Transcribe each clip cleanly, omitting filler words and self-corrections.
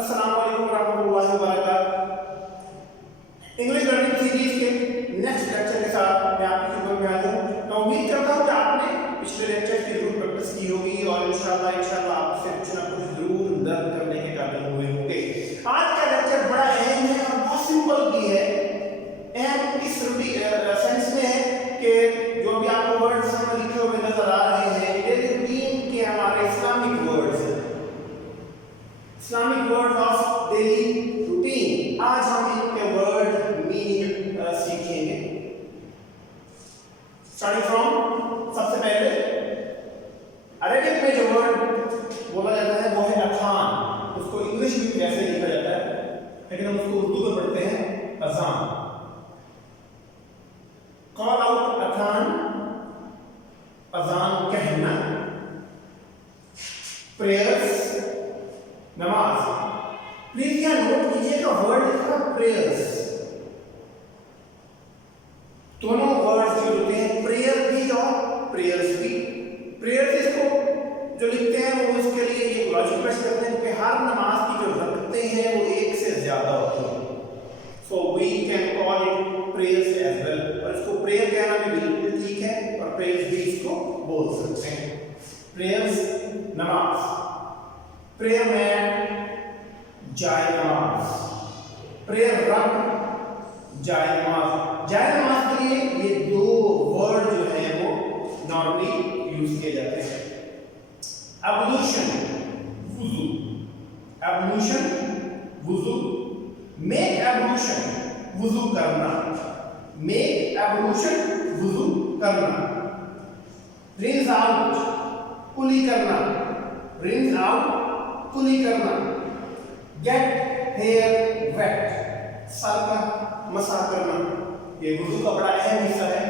अस्सलाम वालेकुम रहमतुल्लाहि व बरकातहू। इंग्लिश लर्निंग सीरीज के नेक्स्ट लेक्चर के साथ मैं आपकी खिदमत में हाजिर हूँ। मैं उम्मीद करता हूँ कि आपने पिछले लेक्चर की जरूर प्रैक्टिस की होगी और इंशाल्लाह आपसे कुछ ना कुछ जरूर लर्न करने के काबिल हुए होंगे। आज का लेक्चर बड़ा अहम है और बहुत सिंपल भी है। अहम इस सेंस में है कि जो भी आपको वर्ड्स में लिखे हुए नजर आ रहे हैं ये रूटीन के हमारे Islamic words of daily routine. आज हम इनके वर्ड मीनिंग सीखेंगे। स्टार्टिंग फ्रॉम सबसे पहले अरेबिक में जो वर्ड बोला जाता है वो है अथान। उसको इंग्लिश में कैसे लिखा जाता है लेकिन हम उसको उर्दू में पढ़ते हैं अजान। कॉल आउट अथान, अजान कहना, प्रेयर्स नमाज। प्लीज यहां नोट कीजिएगा वर्ड लिखा प्रेयर्स। दोनों वर्ड्स जो होते हैं प्रेयर भी और प्रेयर्स भी। प्रेयर्स इसको जो लिखते हैं वो इसके लिए ये लॉजिक पेश करते हैं कि हर नमाज की जो रकतें हैं वो एक से ज्यादा होती हैं। So we can call it prayers as well. और इसको प्रेयर कहना भी बिल्कुल ठीक है और प्रेयर्स भी इसको बोल सकते हैं। प्रेयर्स नमाज, प्रेयर मैट जाय नमाज, प्रेयर रब जाय नमाज। जाय नमाज के लिए ये दो वर्ड जो है वो नॉर्मली यूज किए जाते हैं। एब्लूशन वुजू, एब्लूशन वुजू। मेक एब्लूशन वुजू करना, मेक एब्लूशन वुजू करना। रिंस आउट कुली करना, रिंस आउट कुली करना। गेट हेयर वेट सर का मसा करना। ये वुजू का बड़ा अहम हिस्सा है।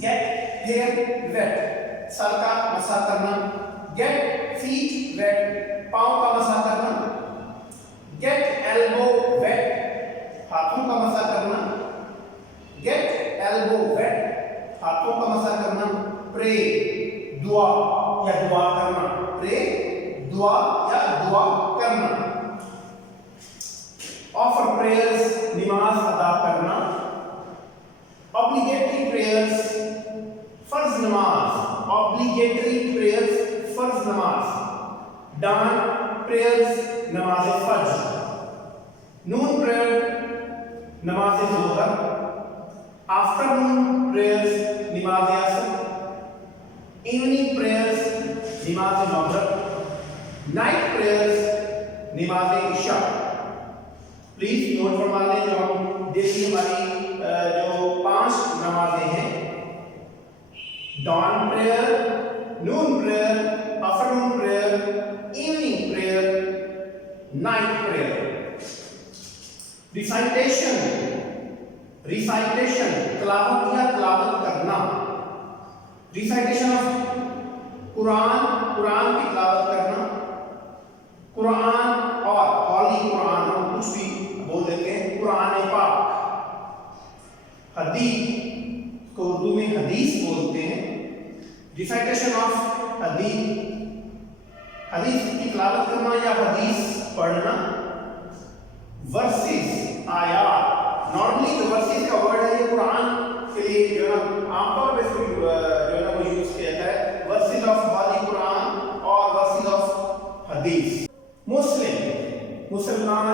गेट हेयर वेट सर का मसा करना। गेट फीट वेट पांव का मसा करना। गेट एल्बो वेट हाथों का मसा करना। गेट एल्बो वेट हाथों का मसा करना। प्रे दुआ या दुआ करना, प्रे दुआ या दुआ करना। ऑफर प्रेयर्स नमाज अदा करना। ऑब्लिगेटरी प्रेयर्स फर्ज नमाज, ऑब्लिगेटरी प्रेयर्स फर्ज नमाज। डान प्रेयर्स नमाज फज्र। नून प्रेयर नमाज ज़ोहर। आफ्टरनून प्रेयर्स नमाज असर। इवनिंग प्रेयर्स नमाज मगरिब। नाइट प्रेयर्स नमाज इशा। प्लीज नोट फरमा लें जो हम डेली हमारी जो 5 नमाजें हैं, dawn prayer, noon prayer, afternoon prayer, evening prayer, night prayer. Recitation, recitation तिलावत या तिलावत करना। रिसाइटेशन ऑफ कुरान, कुरान की तिलावत करना। कुरान और हॉली कुरान हम कुछ भी बोल देते हैं, कुरान पाक। हदीस को उर्दू में हदीस बोलते हैं। रिसाइटेशन ऑफ हदीस, हदीस की तिलावत करना या हदीस पढ़ना। वर्सेस आयात, नॉर्मली जो वर्सेस का वर्ड है ये कुरान के लिए जो है आमतौर पे जो है वो यूज किया जाता है। वर्सेस ऑफ हॉली कुरान और वर्सेस ऑफ हदीस। मुस्लिम मुसलमान,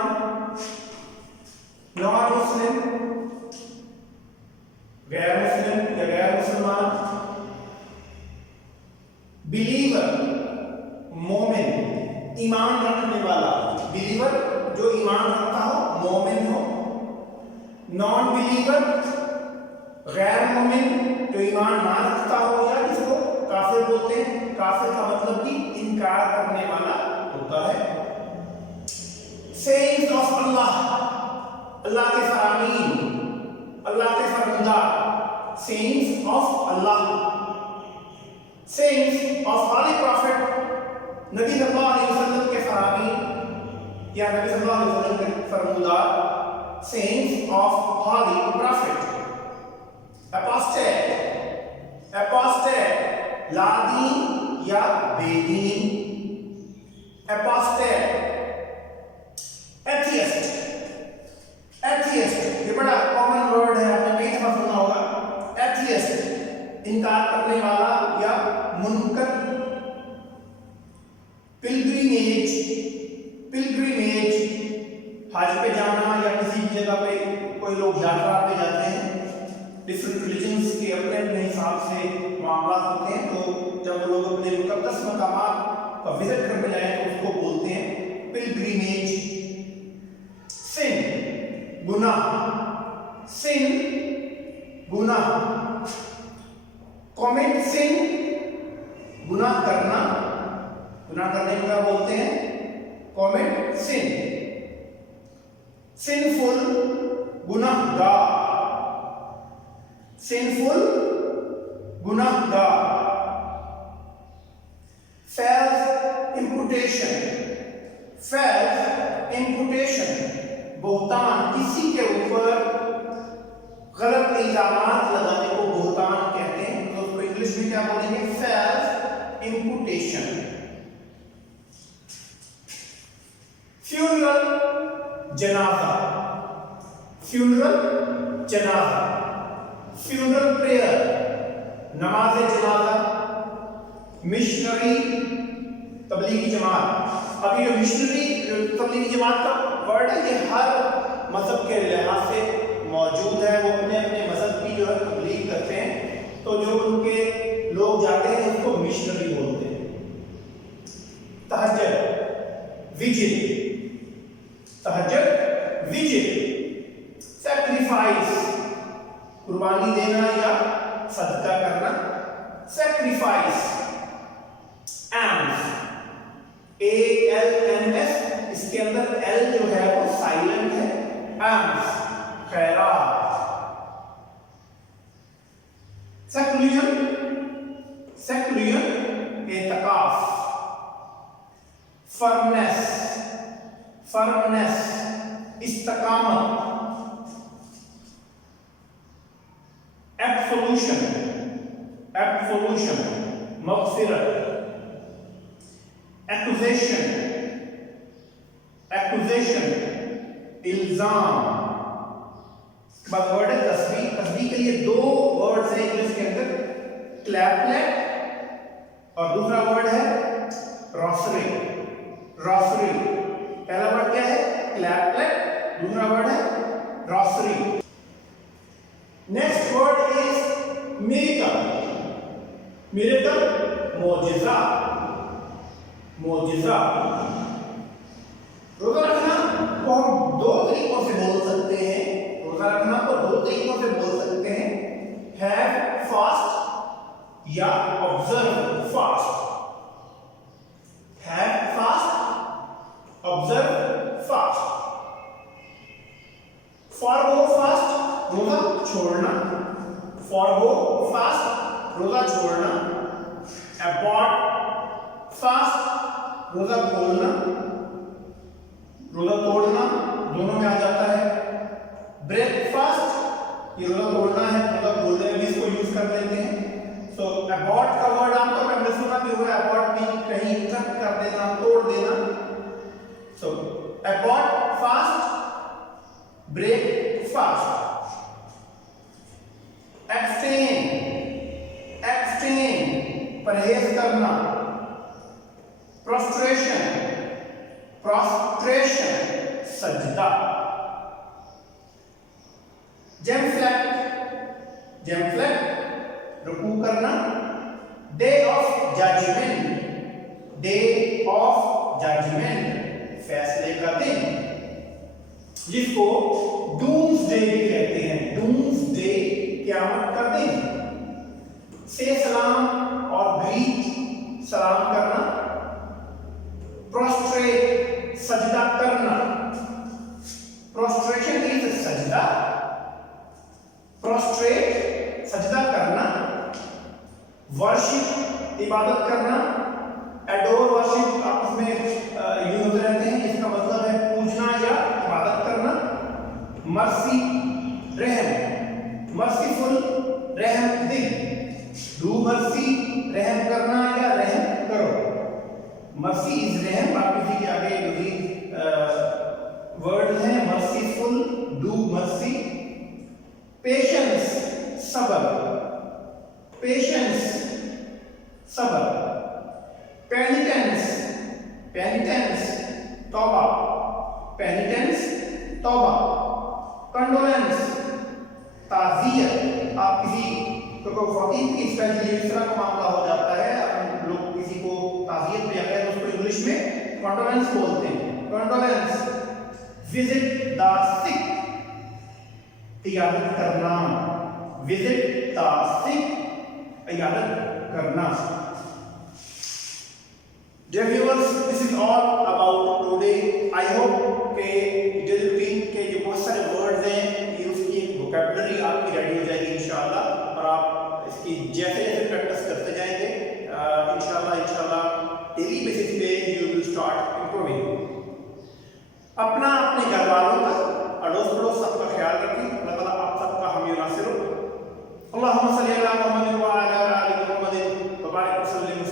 नॉन मुस्लिम गैर मुस्लिम या गैर मुसलमान। बिलीवर मोमिन ईमान रखने वाला, बिलीवर जो ईमान रखता हो, मोमिन हो। नॉन बिलीवर गैर मोमिन जो ईमान ना रखता हो या जिसको काफिर बोलते हैं। काफिर का मतलब भी इनकार करने वाला होता है। सेइंग्स ऑफ अल्लाह, अल्लाह के फरामीन, अल्लाह के फरमानदार। Sayings of Allah. Sayings of holy prophet, नबी सल्लल्लाहु अलैहि वसल्लम के फरामीन या नबी सल्लल्लाहु अलैहि वसल्लम के फरमानदार। Sayings of holy prophet. Apostate, apostate लादीन या बेदीन। एपोस्टेट पिलग्रिमेज, पिलग्रिमेज हज पे जाना या किसी भी जगह पे कोई लोग यात्रा पे जाते हैं, डिफरेंट रिलीजन्स के अपने अपने हिसाब से मामला होते हैं, तो जब वो लोग अपने मुकद्दस मकामात का विजिट करने जाएं तो उसको बोलते हैं पिलग्रिमेज। सिन गुनाह, सिन गुनाह, कॉमिट सिन गुनाह करना, गुनाह करने को क्या बोलते हैं? कॉमिट सिन। सिनफुल गुनाहगार, सिनफुल गुनाहगार। फैल्स इम्पुटेशन, फैल्स इम्पुटेशन बोहतान, किसी के ऊपर गलत इल्जामात लगाने को बोहतान कहते हैं, तो उसको इंग्लिश में क्या बोलेंगे? फैल्स इम्पुटेशन। फ्यूनरल जनाजा, फ्यूनरल जनाजा, फ्यूनरल प्रेयर नमाज जनाजा। मिशनरी तबलीगी जमात, अभी जो मिशनरी तबलीगी जमात का वर्ड है ये हर मजहब के लिहाज से मौजूद है, वो अपने अपने मजहब की जो है तबलीग करते हैं, तो जो उनके लोग जाते हैं उसको मिशनरी बोलते हैं। तहज्जुद विजिल, तहज्जुद विजिल। सैक्रिफाइस कुर्बानी देना या सदका करना, सैक्रिफाइस। एम्स, ALMS, इसके अंदर L जो है वो साइलेंट है। एम्स खैरात। सेक्युलरिज्म, सेक्युलरिज्म एतकाफ। फर्मनेस, फर्मनेस इस्तकामत। एब्सोल्यूशन, एब्सोल्यूशन मग़फ़िरत। एक्यूजेशन, एक्यूजेशन इल्जाम। इसके बाद वर्ड है तस्बीह, तस्बीह के लिए दो वर्ड्स हैं इंग्लिश के अंदर, क्लैपलेट और दूसरा वर्ड है रोसरी, रोसरी। पहला वर्ड क्या है? क्लैपलेट, दूसरा वर्ड है rosary. Next word is miracle, miracle मौजिज़ा, मौजिज़ा। रोजा रखना को हम दो तरीकों से बोल सकते हैं, रोजा रखना को दो तरीकों से बोल सकते हैं, हैव फास्ट या observe fast. Have fast, observe fast. Forgo fast रोजा छोड़ना, फॉरगो फास्ट रोजा छोड़ना। अबॉर्ट फास्ट रोजा खोलना, रोजा तोड़ना, दोनों में आ जाता है। ब्रेकफास्ट ये रोजा तोड़ना है, रोजा खोलने में भी इसको यूज कर लेते हैं। सो अबॉर्ट का वर्ड आमतौर पर हमने सुना भी हुआ है, अबॉर्ट भी कहीं कट कर देना, तोड़ देना। So abort fast, break fast. Abstain, abstain परहेज करना। प्रोस्ट्रेशन, प्रोस्ट्रेशन सजदा। जेमफ्लेक्ट, जेमफ्लेक्ट रुकू करना। Day of judgment, day of judgment फैसले का दिन, जिसको डूम्सडे भी कहते हैं, डूम्सडे क़यामत का दिन। से सलाम और ग्रीट सलाम करना। प्रोस्ट्रेट सजदा करना, प्रोस्ट्रेशन इज सजदा, प्रोस्ट्रेट सजदा करना। वर्शिप इबादत करना, एडोर वर्शिप आपस में यूज होते रहते हैं, इसका मतलब है पूजना या इबादत करना। मर्सी रहम, मर्सीफुल रहम दिल, डू मर्सी रहम करना या रहम करो। मर्सी इज रहम, बाकी इसी के आगे मज़ीद वर्ड हैं, मर्सीफुल, डू मर्सी। पेशेंस सब्र, पेशेंस सब्र। पेनिटेंस पेनिटेंस तौबा, कंडोलेंस ताज़ियत, आप किसी तो फ़ौतीन की स्पेशली इस तरह का मामला हो जाता है, हम लोग किसी को ताज़ियत पे अगर उसको इंग्लिश में कंडोलेंस बोलते हैं, कंडोलेंस। विजिट द सिक, इयादत करना, विजिट द सिक, इयादत करना। Dear viewers, this is all about today. I hope कि डेली रूटीन के जो बहुत सारे वर्ड्स हैं ये उसकी एक वोकैबुलरी आपकी रेडी हो जाएगी इंशाल्लाह, और आप इसकी जैसे जैसे प्रैक्टिस करते जाएंगे इंशाल्लाह डेली बेसिस पे यू विल स्टार्ट इम्प्रूविंग। अपना अपने घर वालों का, अड़ोस पड़ोस सबका ख्याल रखें। अल्लाह ताला आप सबका हामी नासिर हो। अल्लाहुम्मा सल्ली अला मुहम्मद व अला आलि मुहम्मद व बारिक वसल्लिम